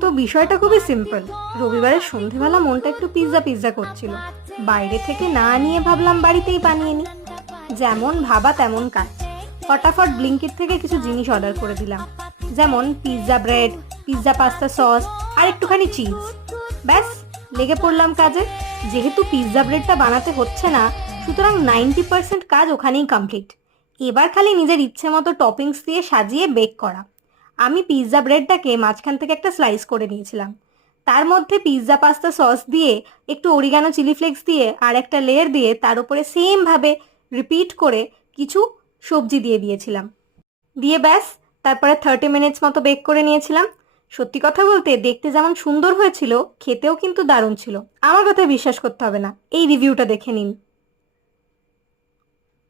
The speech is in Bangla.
তো বিষয়টা খুবই সিম্পল। রবিবারের সন্ধেবেলা মনটা একটু পিৎজা পিৎজা করছিল, বাইরে থেকে না নিয়ে ভাবলাম বাড়িতেই বানিয়ে নিই। যেমন ভাবা তেমন কাজ, ফটাফট ব্লিঙ্কিট থেকে কিছু জিনিস অর্ডার করে দিলাম, যেমন pizza bread, pizza pasta sauce আর একটুখানি চিজ। ব্যাস, লেগে পড়লাম কাজে। যেহেতু পিৎজা ব্রেডটা বানাতে হচ্ছে না, সুতরাং 90% কাজ ওখানেই কমপ্লিট। এবার খালি নিজের ইচ্ছে মতো টপিংস দিয়ে সাজিয়ে বেক করা। আমি পিৎজা ব্রেডটাকে মাঝখান থেকে একটা স্লাইস করে নিয়েছিলাম, তার মধ্যে পিৎজা পাস্তা সস দিয়ে, একটু অরিগানো চিলি ফ্লেক্স দিয়ে আর একটা লেয়ার দিয়ে তার উপরে সেমভাবে রিপিট করে কিছু সবজি দিয়ে দিয়েছিলাম। দিয়ে ব্যাস, তারপরে 30 মিনিটস মতো বেক করে নিয়েছিলাম। সত্যি কথা বলতে দেখতে যেমন সুন্দর হয়েছিল, খেতেও কিন্তু দারুণ ছিল। আমার কথা বিশ্বাস করতে হবে না, এই রিভিউটা দেখে নিন।